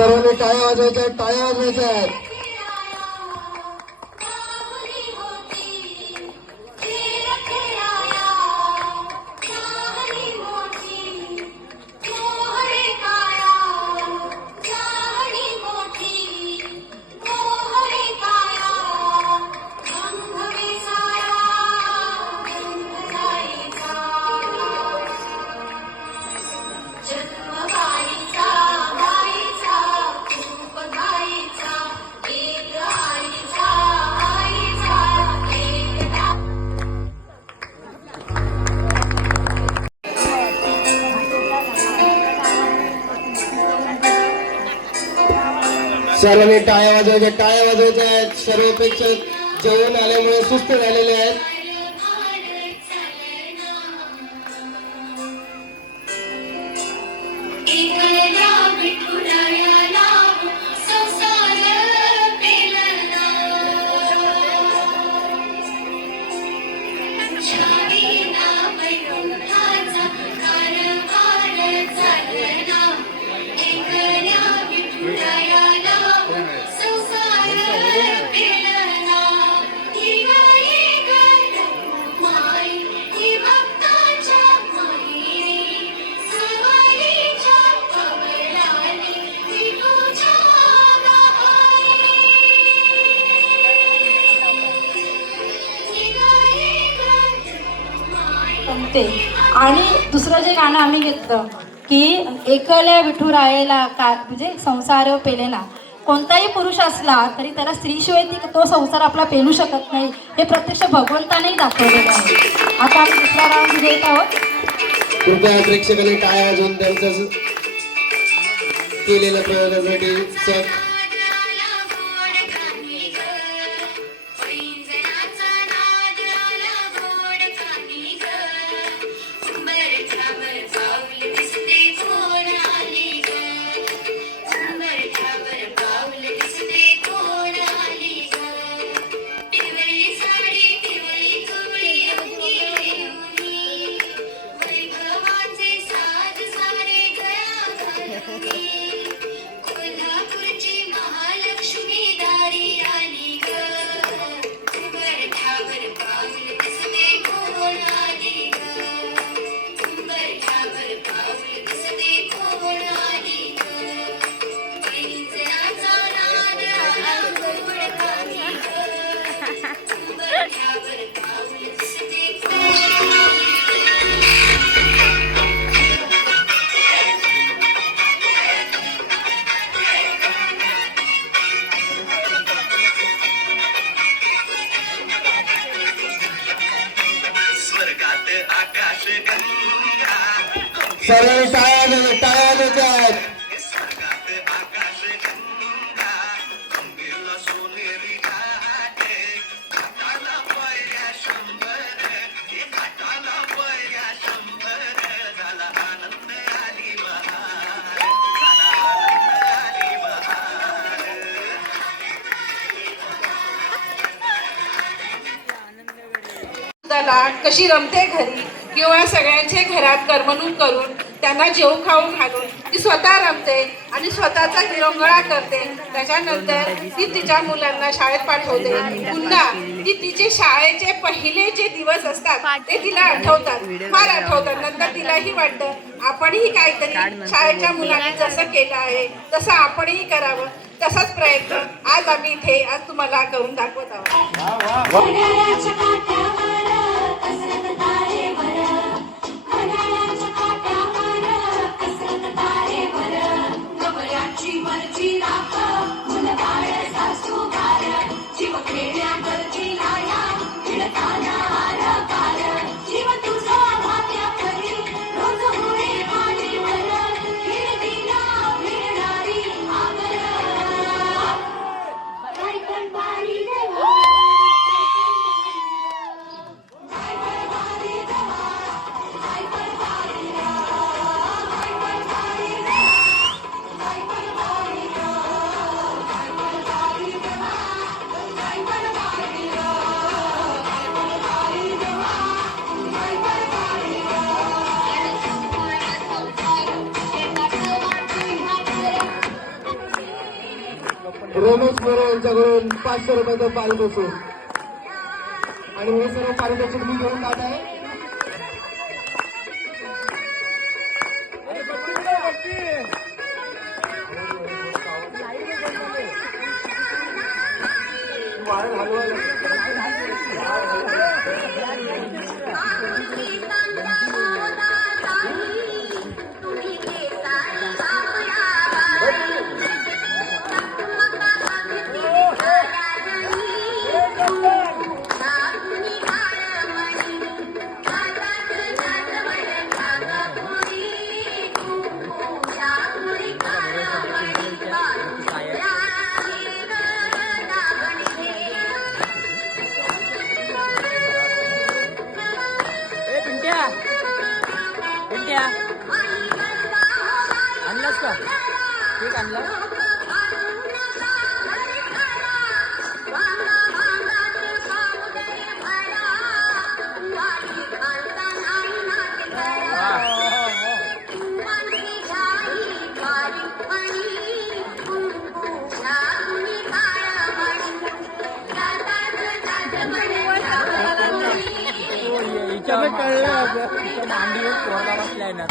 सर्वांनी टाळ्या वाजवायच्या, टाळ्या वाजवायच्या. सर्वांनी टाळ्या वाजवायच्या, टाळ्या वाजवायच्या आहेत. सर्व प्रेक्षक जेवण आल्यामुळे सुस्त झालेले आहेत. आणि दुसरं जे गाणं आम्ही घेतलं की एकल्या विठुरायला का म्हणजे संसार पेलेना. कोणताही पुरुष असला तरी त्याला स्त्रीशिवाय तो संसार आपला पेलू शकत नाही, हे प्रत्यक्ष भगवंतानेही दाखवलेलं आहे. आता आम्ही दुसरा राऊंड घेत आहोत. कृपया प्रेक्षकांनी टाळ्या वाजवून त्यांचं केलेल्या प्रयोगासाठी सर्व टाळ्या टाळ्या आहेत. कशी रमते घरी किंवा सगळ्यांचे घरात करमणूक करून त्यांना जेव खाऊ घालून ती स्वतः रमते आणि स्वतःचा विरंगुळा करते. त्याच्यानंतर ती तिच्या मुलांना शाळेत पाठवते. पुन्हा ती तिचे शाळेचे पहिले जे दिवस असतात ते तिला आठवतात, फार आठवतात. नंतर तिलाही वाटतं आपणही काहीतरी शाळेच्या मुलांनी जसं केलं आहे तसं आपणही करावं. तसाच प्रयत्न आज आम्ही इथे आज तुम्हाला करून दाखवत आहोत. यांच्याकडून 500 रुपयाचं पारितोषिक आणि हे सर्व पारितोषिक मी घेऊन जात आहे. आणलास का केक आणला कळलं मांडीवर पोरगा बसलाय ना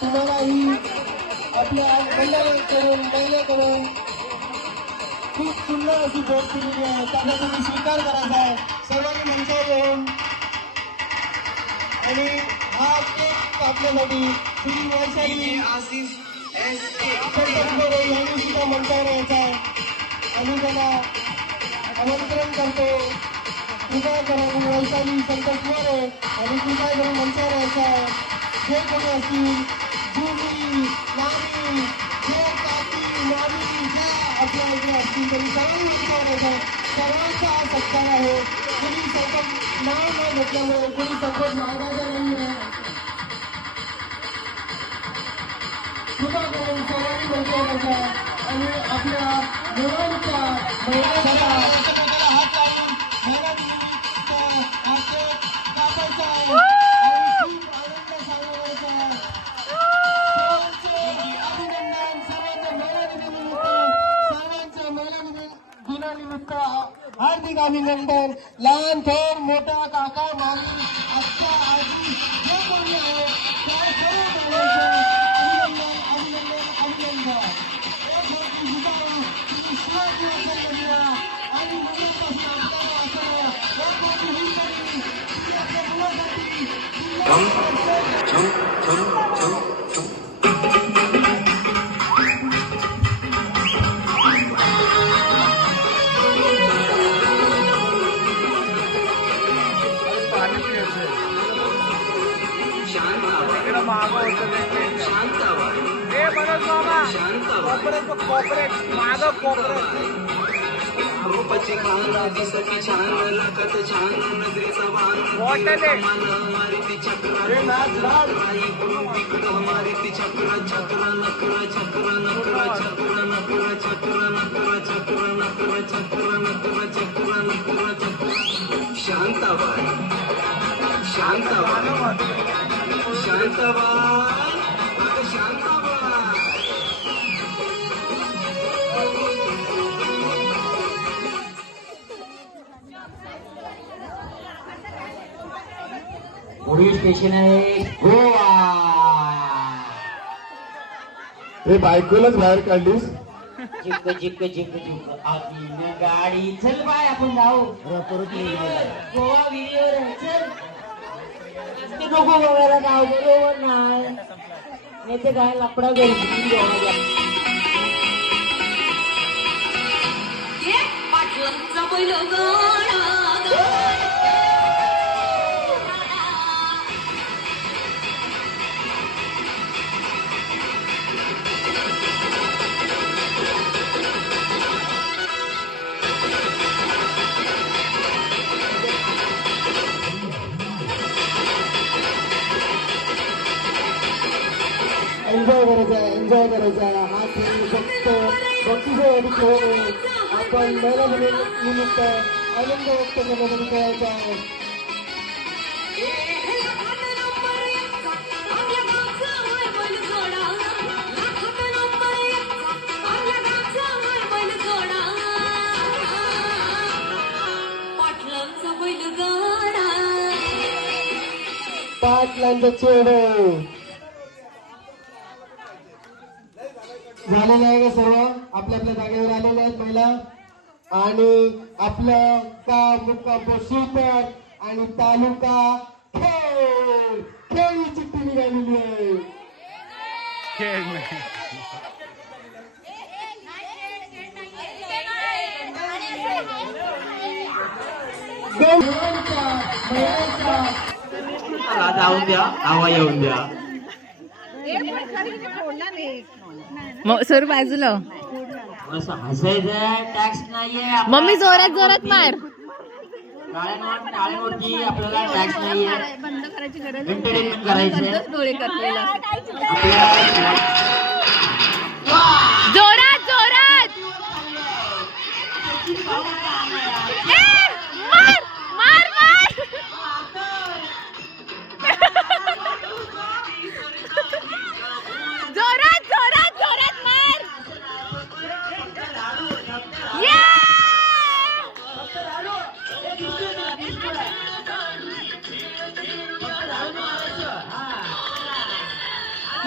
तुम्हालाही आपल्या महिलेकडून खूप सुंदर अशी भेट दिलेली आहे. त्याचा तुम्ही स्वीकार करायचा आहे सर्वांनी मंचावर येऊन. आणि हा केक आपल्यासाठी श्री वैशाली यांनी सुद्धा मंचावर यायचा आहे. आम्ही त्यांना आमंत्रण करतो. कृपया करून वैशाली संतोष मोरे आणि कृपया करून मंचावर यायचा आहे. जे कोणी असतील जुनी नानी जे काकी नानी ज्या आपल्या इथे असतील तरी सर्वांनी मंचावर यायचं आहे. सर्वांचा हा सत्कार आहे. कोणी संकट नाव न घेतल्यामुळे कोणी संकट मागायचं नाही आहे. कृपा करून सर्वांनी मंचावर यायचं आहे आणि आपल्या मुलांच्या महिलांच्या हात लावून कापायचा आहे. हार्दिक अभिनंदन. लहान थोर मोठा काका मामी आजच्या आजी जे कोणी आहे त्या सर्व अभिनंदन अभिनंदन अभिनंदन. एक मोठी जिजाऊ तुम्ही शिवाजी वंदना आणि मुलांपासून आपल्याला असं एक मोठी हिंदवी तुम्ही आपल्या मुलासाठी माग रूपाची खान दिसती छान लाखात छान नजरेचा बाण मारिती चक्र मारिती चक्र चक्र नकर चक्र नकर चक्र नकर चक्र नकर चक्र नकर चक्र नकर चक्र नकर चक्र शांताबाई शांताबाई शांताबाई शांताबाई पुढील स्टेशन आहे गोवा. हे बायकोलाच बाहेर काढलीस. जिंक जिंक जिंक जिंक आपली गाडी चल बाय आपण जाऊ गोवा विहिरीवर आहे, चल. ते नको गोव्याला जाऊ बरोबर नाही ते काय लपडा घरी एन्जॉय करायचा हा खेळ फक्त भक्तीसाठी खेळ आहे. आपण महिला निमित्त आनंद व्यक्त करण्यासाठी खेळायचा आहे. पाटलांचा चेहरा झालेलं आहे का सर्व आपल्या आपल्या जागेवर आलेले आहेत महिला आणि आपलं गाव मुक्काम शिवतर आणि तालुका खेळ चिठ्ठी निघालेली आहे. जाऊन द्या आवा येऊन द्या सर बाजूला असं हसायचं टॅक्स नाहीये मम्मी जोरात जोरात मार टाळ्यांवरती आपल्याला टॅक्स नाहीये एंटरटेनमेंट करायचं डोळे करलेला आपल्याला जोरात जोरात मार मार मार जोरात जोरात जोरात मार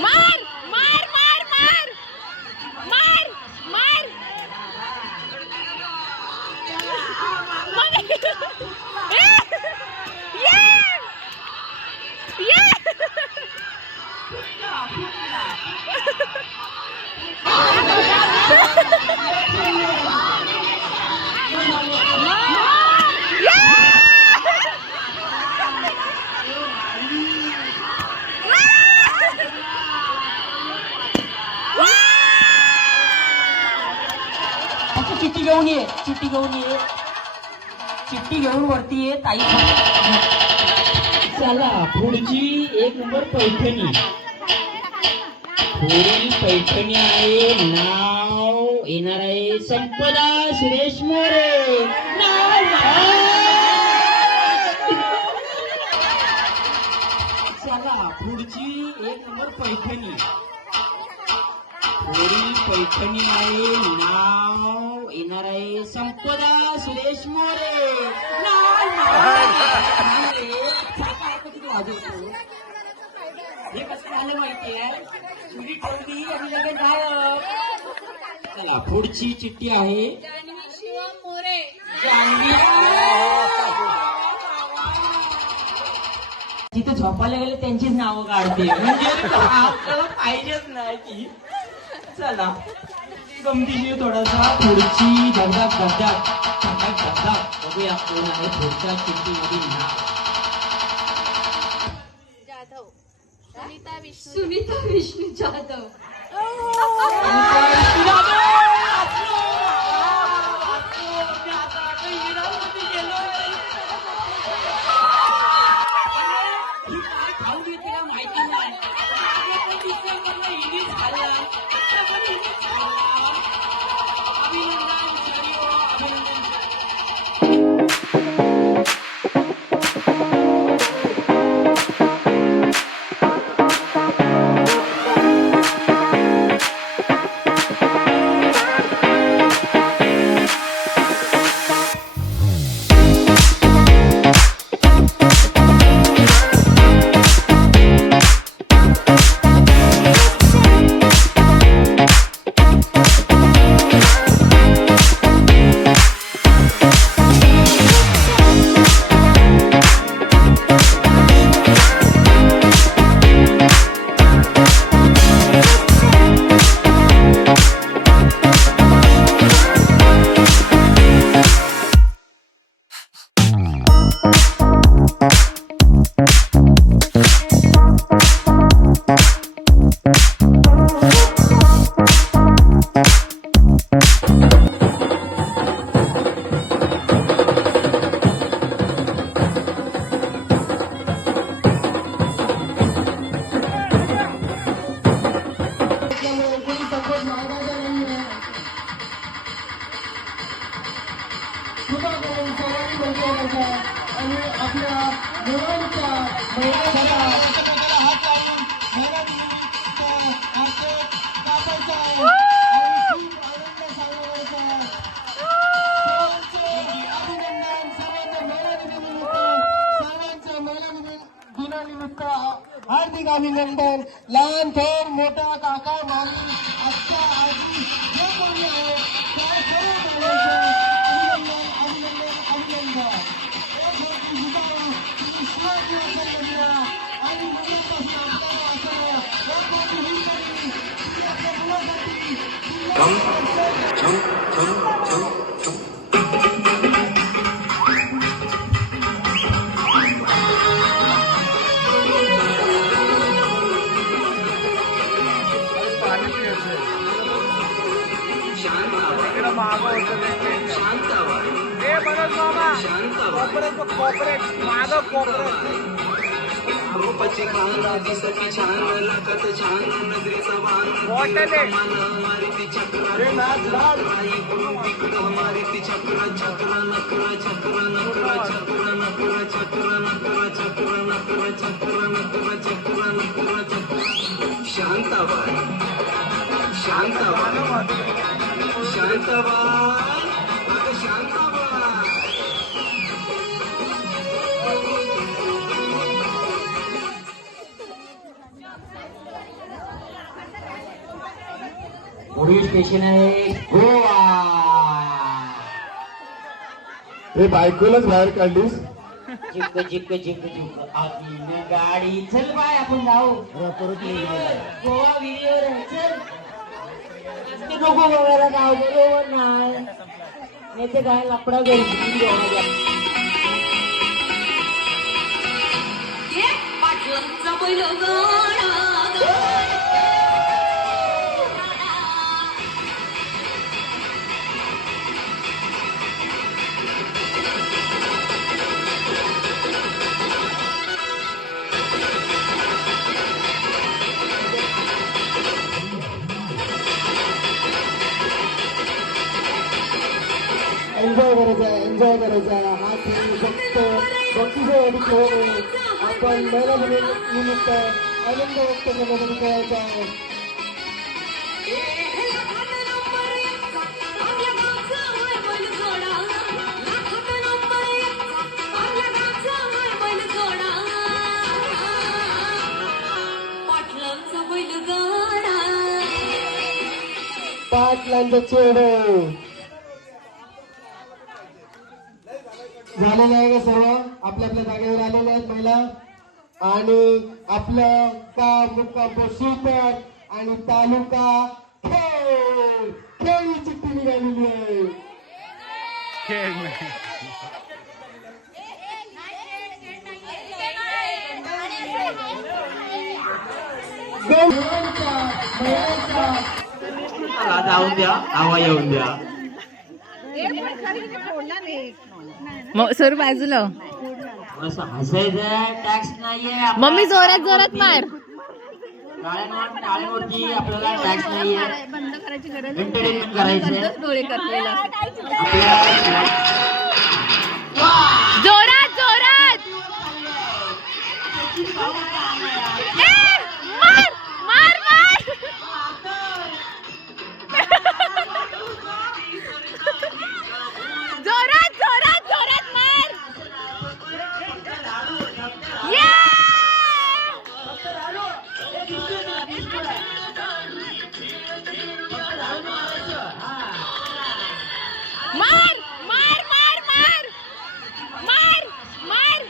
मार मार मार मार मार मार चिठ्ठी घेऊन ये चिठ्ठी घेऊन ये चिठ्ठी घेऊन वरती ये ताई. चला पुढची एक नंबर पैठणी पुढील पैठणी आहे नाव येणार आहे संपदा सुरेश मोरे. चला पुढची एक नंबर पैठणी पुढील पैठणी आहे नाव येणार आहे संपदा सुरेश मोरे. हे कसं झालं माहितीये तुझी ठेवली आणि लगेच गायब. चला पुढची चिठ्ठी आहे जिथे झोपायला गेले त्यांचीच नावं काढते म्हणजे आपल्याला पाहिजेच नाही की. चला गमतीशीर थोडासा पुढची धगधग धगधग धगधग धगधग बघूया कोण आहे पुढच्या चिठ्ठीमधील नाव. सुनीता विष्णू जाधव. करतो आणि आपल्या मुलांच्या महिन्याभरा हात लावून कापायचा आहे आणि खूप आनंद सांगायचा आहे. अभिनंदन सर्वांच्या महिला दिनानिमित्त हार्दिक अभिनंदन. लहान थोर मोठा काका मामी आजच्या आजी जे कोणी आहे त्या सर्व महिलांचं अभिनंदन अभिनंदन अभिनंदन. आणि मुलांपासून आपल्याला असं आपल्या मुलासाठी रूपाची बांधाची सखी छान लाखात छान नजरेचा बाण मारी चक्र मारी ती चक्र चक्र नक्र चक्र नक्र चक्र नक्र चक्र नक्र चक्र नक्र चक्र नक्र चक्र नक्र चक्र. शांताबाई शांताबाई शांताबाई अगं शांताबाई. पुढील स्टेशन आहे गोवा. हे बायकोलाच बाहेर काढलीस. जिंक जिंक जिंक जिंक आपली गाडी. चल बाय आपण जाऊ गोवा विहिरीवर आहे. चल नको गोव्याला जाऊ. बरोबर नाही ते काय लपडा घरी गोवा. एन्जॉय करायचा. हा खेळ फक्त बक्षिसासाठी खेळ आहे. आपण महिला निमित्त आनंद व्यक्त करण्यासाठी खेळायचा आहे. पाटलांचा चेहरा झालेलं आहे का सर्व आपल्या आपल्या जागेवर आलेले आहेत महिला. आणि आपलं गाव मुक्काम शिरपेट आणि तालुका खेळ चिठ्ठी निघालेली आहे. जाऊन द्या आवा येऊन द्या. सर बाजूला असं हसायचं टॅक्स नाहीये. मम्मी जोरात जोरात मार. टाळ्यांवरती आपल्याला टॅक्स नाहीये. एंटरटेनमेंट करायचंय. जोरात जोरात मार मार मार. जोरात जोरात जोरात मार. मार मार मार मार मार मार.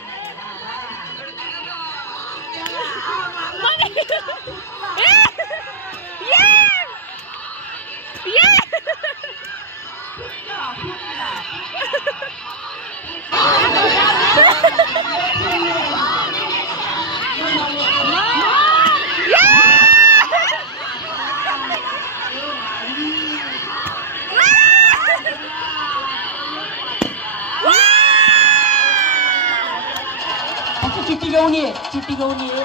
चिठ्ठी घेऊन ये. चिठ्ठी घेऊन ये.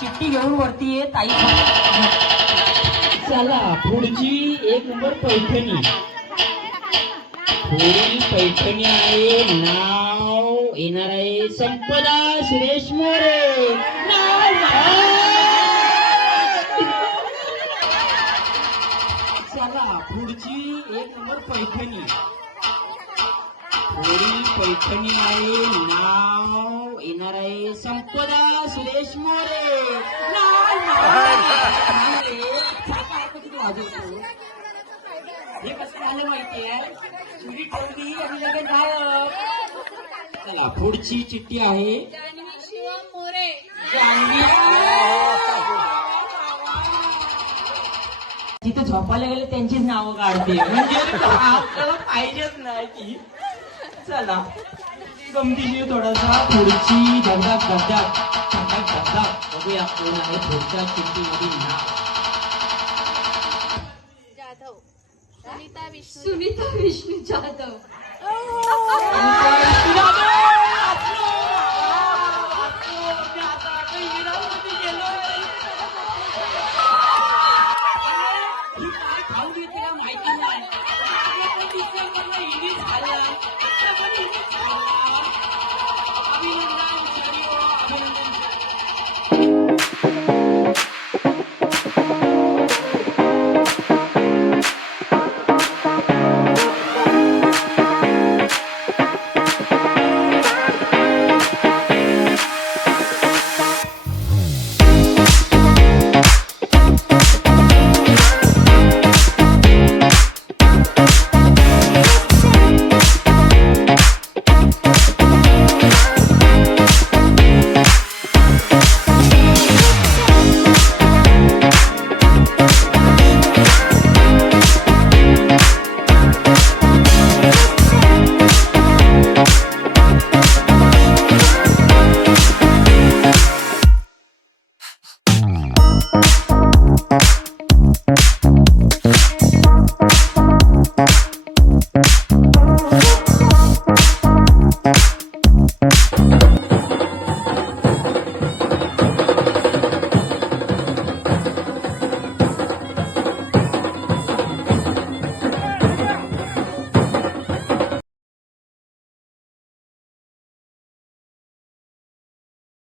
चिठ्ठी घेऊन वरती ये ताई. चला पुढची 1 नंबर पैठणी. पुढील पैठणी आहे, नाव येणार आहे संपदा सुरेश मोरे. चला पुढची 1 नंबर पैठणी. पुढील पैठणी आहे, नाव येणार आहे संपदा सुरेश मोरे. हे कसं झालं माहितीये, चुरी ठेवली आणि लगेच गायब. चला पुढची चिठ्ठी आहे, जान्हवी. जिथे झोपायला गेले त्यांचीच नावं काढते, म्हणजे आपल्याला पाहिजेच नाही की. चला गमतीशीर थोडासा. पुढची धगधग धगधग धगधग धगधग बघूया कोण आहे पुढच्या चिठ्ठीमधील नाव. सुनीता विष्णू जाधव.